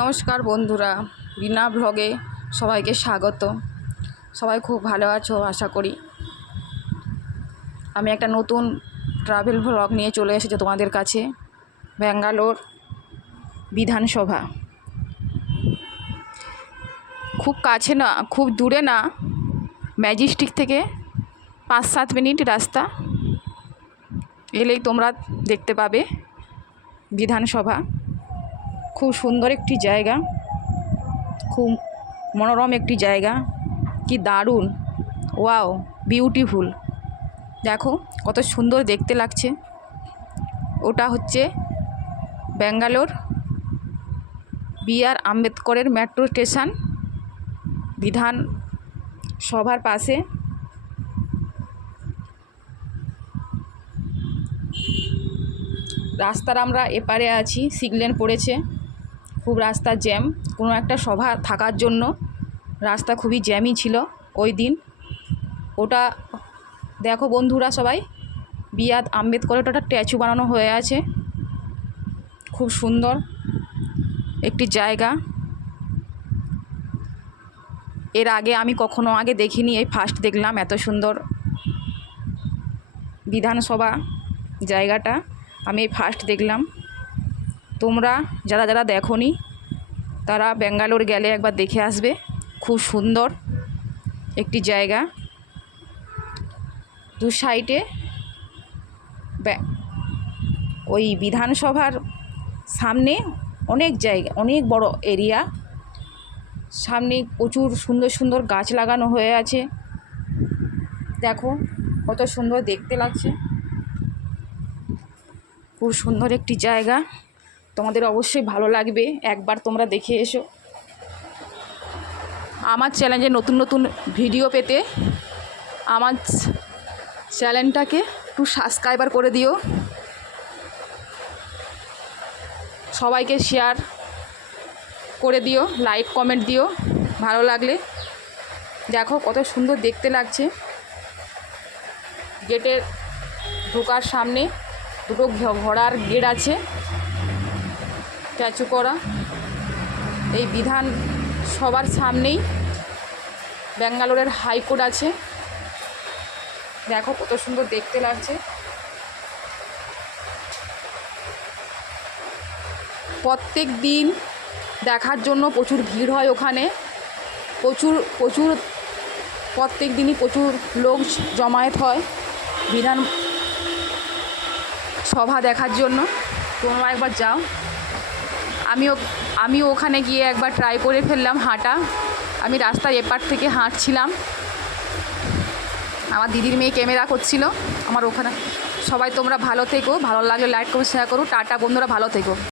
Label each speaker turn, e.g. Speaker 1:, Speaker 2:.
Speaker 1: নমস্কার বন্ধুরা, বিনা ব্লগে সবাইকে স্বাগত। সবাই খুব ভালো আছো, আশা করি। আমি একটা নতুন ট্রাভেল ব্লগ নিয়ে চলে এসেছি তোমাদের কাছে, ব্যাঙ্গালোর বিধানসভা। খুব কাছে না, খুব দূরে না ম্যাজিস্টিক থেকে পাঁচ সাত মিনিট রাস্তা। এলেই তোমরা দেখতে পাবে বিধানসভা। খুব সুন্দর একটি জায়গা, খুব মনোরম একটি জায়গা, কি দারুণ, ওয়াও, বিউটিফুল। দেখো, কত সুন্দর দেখতে লাগছে। ওটা হচ্ছে ব্যাঙ্গালোর বি আর আম্বেদকরের মেট্রো স্টেশন, বিধান সভার পাশে। রাস্তার আমরা এপারে আছি সিগলেন পড়েছে। খুব রাস্তা জ্যাম। কোনো একটা সভা থাকার জন্য রাস্তা খুবই জ্যামই ছিল ওই দিন। ওটা, দেখো বন্ধুরা সবাই, বিয়াদ আম্বেদকরের ওটা স্ট্যাচু বানানো হয়ে আছে। খুব সুন্দর একটি জায়গা। এর আগে আমি কখনো আগে দেখিনি, এই ফার্স্ট দেখলাম এত সুন্দর বিধানসভা জায়গাটা। আমি এই ফার্স্ট দেখলাম। তোমরা যারা যারা দেখোনি, তারা ব্যাঙ্গালোর গেলে একবার দেখে আসবে। খুব সুন্দর একটি জায়গা। দু সাইডে ওই বিধানসভার সামনে অনেক জায়গা, অনেক বড় এরিয়া। সামনে প্রচুর সুন্দর সুন্দর গাছ লাগানো হয়ে আছে। দেখো কত সুন্দর দেখতে লাগছে। খুব সুন্দর একটি জায়গা। তোমাদের অবশ্যই ভালো লাগবে, একবার তোমরা দেখে এসো। আমার চ্যানেলে নতুন নতুন ভিডিও পেতে আমার চ্যানেলটাকে একটু সাবস্ক্রাইবার করে দিও। সবাইকে শেয়ার করে দিও লাইক কমেন্ট দিও, ভালো লাগলে। দেখো কত সুন্দর দেখতে লাগছে। গেটের ঢোকার সামনে দুটো ঘোড়ার গেট আছে। স্ট্যাচু করা। এই বিধান সবার সামনেই। ব্যাঙ্গালোরের হাইকোর্ট আছে। দেখো কত সুন্দর দেখতে লাগছে। প্রত্যেক দিন দেখার জন্য প্রচুর ভিড় হয় ওখানে। প্রচুর প্রচুর, প্রত্যেক দিনই প্রচুর লোক জমায়েত হয় বিধান সভা দেখার জন্য। তোমরা একবার যাও। আমিও আমি ওখানে গিয়ে একবার ট্রাই করে ফেললাম হাঁটা। আমি রাস্তার এপার থেকে হাঁটছিলাম। আমার দিদির মেয়ে ক্যামেরা করছিল। আমার ওখানে সবাই তোমরা ভালো থেকো। ভালো লাগলে লাইক করে শেয়ার করো। টাটা বন্ধুরা, ভালো থেকো।